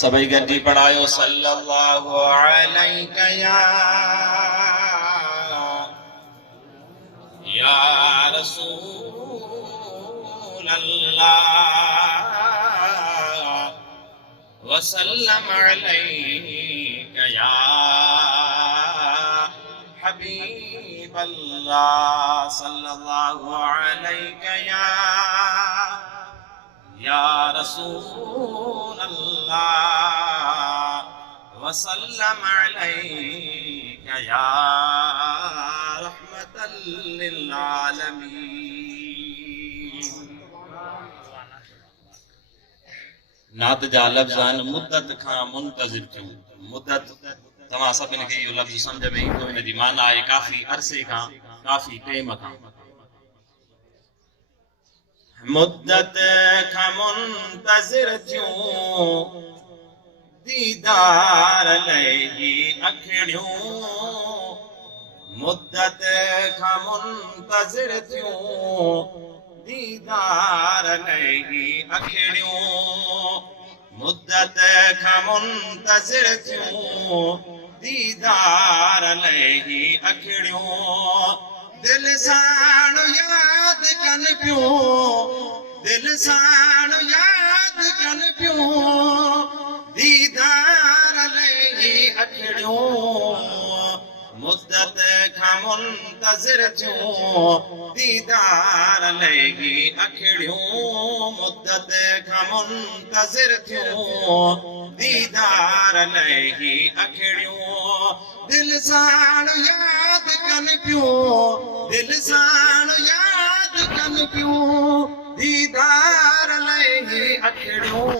सभई गॾी पढ़ायो सल्लल्लाहु अलैका या रसूल अल्लाह वसल्लम अलैका या हबीब अल्लाह सल्लल्लाहु अलैका या रसूल अल्लाह वसल्लम अलैका या रहमतल लिल आलमीन। नात जा लफ्ज़ान मुद्दत खां मुंतज़िर थियूं। मुद्दत तव्हां सभिनी खे इहो लफ़्ज़ सम्झ में ईंदो, इन जी माना आहे काफ़ी अरसे खां, काफ़ी टाइम खां। मुद्दत खां मुंतज़िर थियूं दीदार लही अखिड़ियूं। मुद्दत खां मुंतज़िर थियूं दीदार लही अखिड़ियूं। मुद्दत खां मुंतज़िर थियूं दीदार लही अखिड़ियूं। दिल साण याद कन पियूं, दिल साण याद कन पियूं दीदार लही अखिड़ियूं। मुद्दत खां मुंतज़िर थियूं दीदार लही अखिड़ियूं। मुद्दत खां मुंतज़िर थियूं दीदार लही अखिड़ियूं। दिल साण याद कन पियूं, दिल साण याद कन पियूं दीदार लही अखिड़ियूं।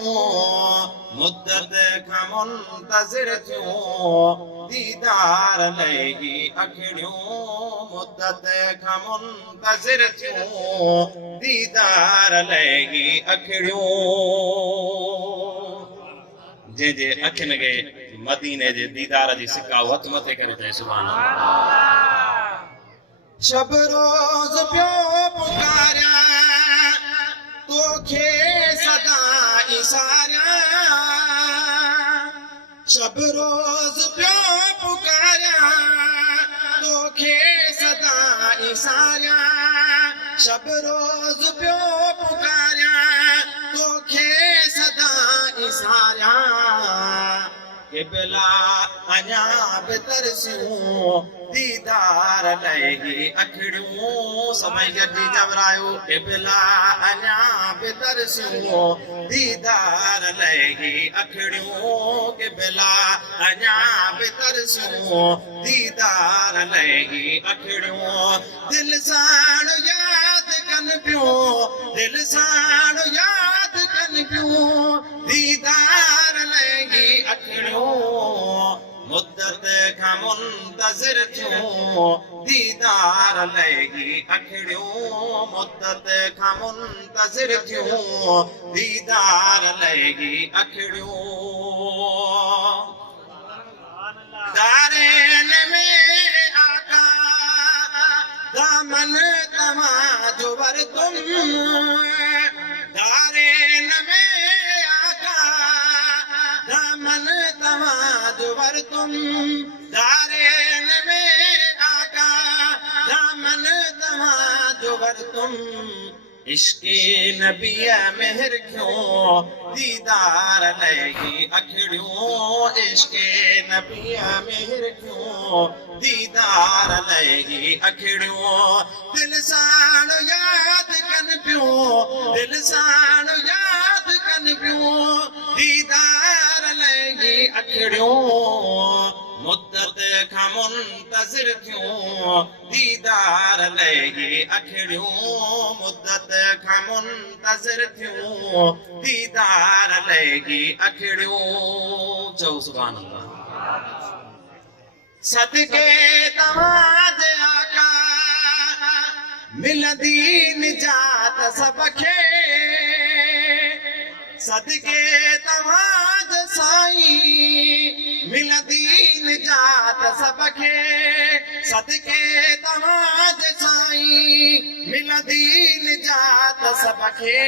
मुद्दत खां मुंतज़िर थियूं दीदार लही अखिड़ियूं। मुद्दत खां मुंतज़िर थियूं दीदार लही अखिड़ियूं। जंहिंजे अखियुनि खे मदीने जे दीदार जी सिका हथ मथे करे चए सुभान अल्लाह। शब रोज़ पियो पुकारियां तोखे सदा इसारियां। शब रोज़ पियो पुकारियां तोखे सदा इसारियां। शब रोज़ पियो पुकारियां तोखे सदा इसारियां। क़िबला अञा बि तरसियूं दीदार लही अखिड़ियूं। सभई गॾी चवरायो क़िबला अञा बि तरसियूं दीदार लही अखिड़ियूं। क़िबला अञा बि तरसियूं दीदार लही अखिड़ियूं। दिल साण याद कन पियूं, दिल साण याद कन पियूं दीदार लही अखिड़ियूं। मुद्दत खां मुंतज़िर थियूं दीदार लही अखिड़ियूं। मुद्दत खां मुंतज़िर थियूं दीदार लही अखिड़ियूं। दारेन में आका दामन तव्हांजो वरतुम। दारेन में आका दामन तव्हांजो वरतुम। दारेन में आका दामन तव्हांजो वरतुम। इश्क़े नबीअ मेहर क्यों दीदार लही अखिड़ियूं। इश्क़े नबीअ मेहर क्यों दीदार लही अखिड़ियूं। दिल साण याद कन पियूं, दिल साण याद कन पियूं दीदार लही अखिड़ियूं। मुद्दत खां मुंतज़िर थियूं दीदार लही अखिड़ियूं। मुद्दत खां मुंतज़िर थियूं दीदार लही अखिड़ियूं। चओ सुभान अल्लाह। सदके तव्हांजे आका मिलंदी निजात सबखे। सदके तव्हांजे साईं मिलंदी निजात सबखे। सदके तव्हांजे साईं मिलंदी निजात सबखे।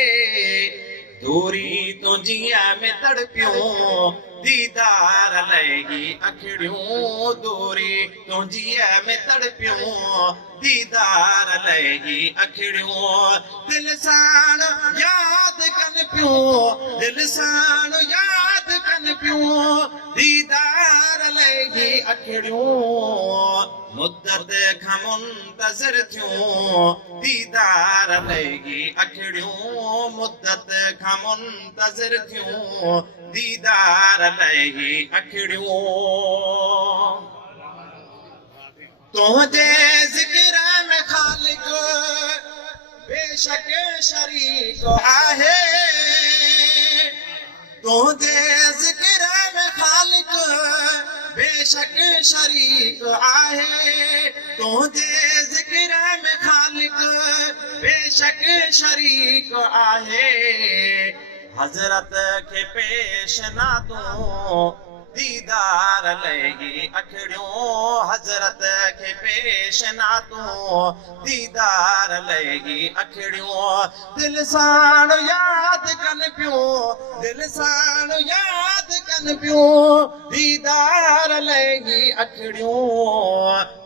दूरी तुंहिंजीअ में तड़पियूं दीदार लही अखिड़ियूं दूरी तुंहिंजीअ में तड़पियूं दीदार लही अखिड़ियूं दिल साण याद कन पियूं दिल साण याद कन पियूं दीदार लही अखिड़ियूं मुद्दत खां मुंतज़िर थियूं दीदार लही अखिड़ियूं मुद्दत खां मुंतज़िर थियूं दीदार लही अखिड़ियूं तुंहिंजे ज़िक्र में ख़ालिक बेशक शरीक आहे तुंहिंजे ज़िक्र में ख़ालिक बेशक शरीक आहे तुंहिंजे ज़िक्र में ख़ालिक बेशक शरीक आहे हज़रत खे पेश ना तूं दीदार लही अखिड़ियूं हज़रत खे पेश ना तूं दीदार लही अखिड़ियूं दिल साण याद कन पियूं दिल साण याद कन पियूं दीदार लही अखिड़ियूं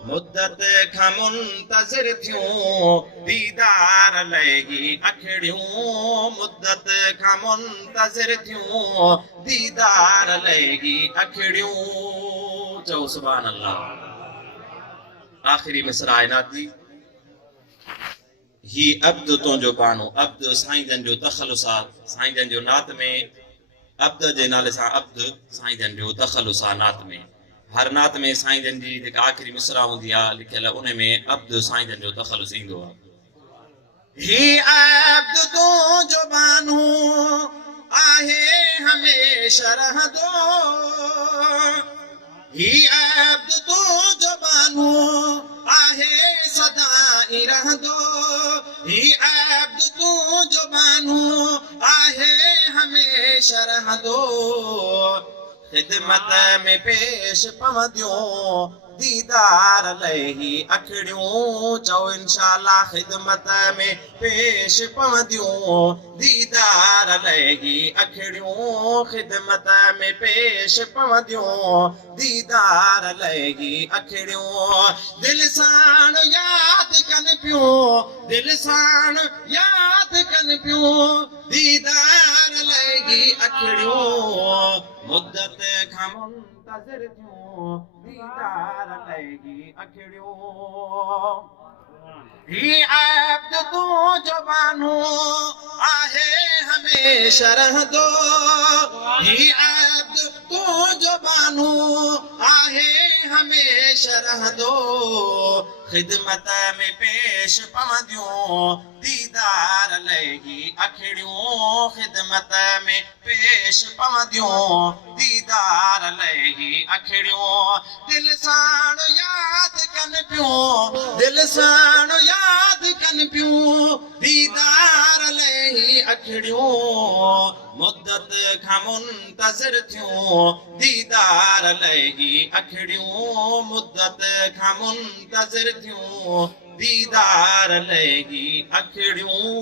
मुद्दत खां मुंतज़िर थियूं दीदार लही अखिड़ियूं मुद्दत खां मुंतज़िर थियूं दीदार लही अखिड़ियूं चओ सुभान अल्लाह आखिरी मिसरा इनात जी ही अब्द तुंहिंजो बानो अब्द साईं जन जो तख़ल्लुस आहे साईं जन जो नात में अब्द जे नाले सां अब्द साईं जन जो तख़ल्लुस आहे नात में हर नात में साईं जन जी जेका आखिरी मिसरा हूंदी आहे लिखियल उन में अब्द साईं जन जो तख़ल्लुस ईंदो आहे ही अब्द तुंहिंजो बानो आहे हमेशा रहंदो ही अब्द तुंहिंजो बानो आहे सदाई रहंदो ही अब्द तुंहिंजो बानो आहे हमेशा रहंदो ख़िदमत में पेश पवंदियूं दीदार लही अखिड़ियूं चओ इंशाअल्लाह ख़िदमत में पेश पवंदियूं दीदार लही अखिड़ियूं ख़िदमत में पेश पवंदियूं दीदार लही अखिड़ियूं दिल साण याद कन पियूं दिल साण याद कन पियूं दीदार लही अखिड़ियूं मुद्दत खां मुंतज़िर थियूं दीदार लही अखिड़ियूं ही अब्द तुंहिंजो बानो आहे हमेशा रहंदो ही अब्द तुंहिंजो बानो आहे हमेशा रहंदो ख़िदमत में पेश पवंदियूं दीदार लही अखिड़ियूं ख़िदमत में पेश पवंदियूं दीदार लही अखिड़ियूं दिल साण याद कन पियूं दिल साण याद कन पियूं दीदार लही अखिड़ियूं मुद्दत खां मुंतज़िर थियूं दीदार लही अखिड़ियूं मुद्दत खां मुंतज़िर थियूं दीदार लही अखिड़ियूं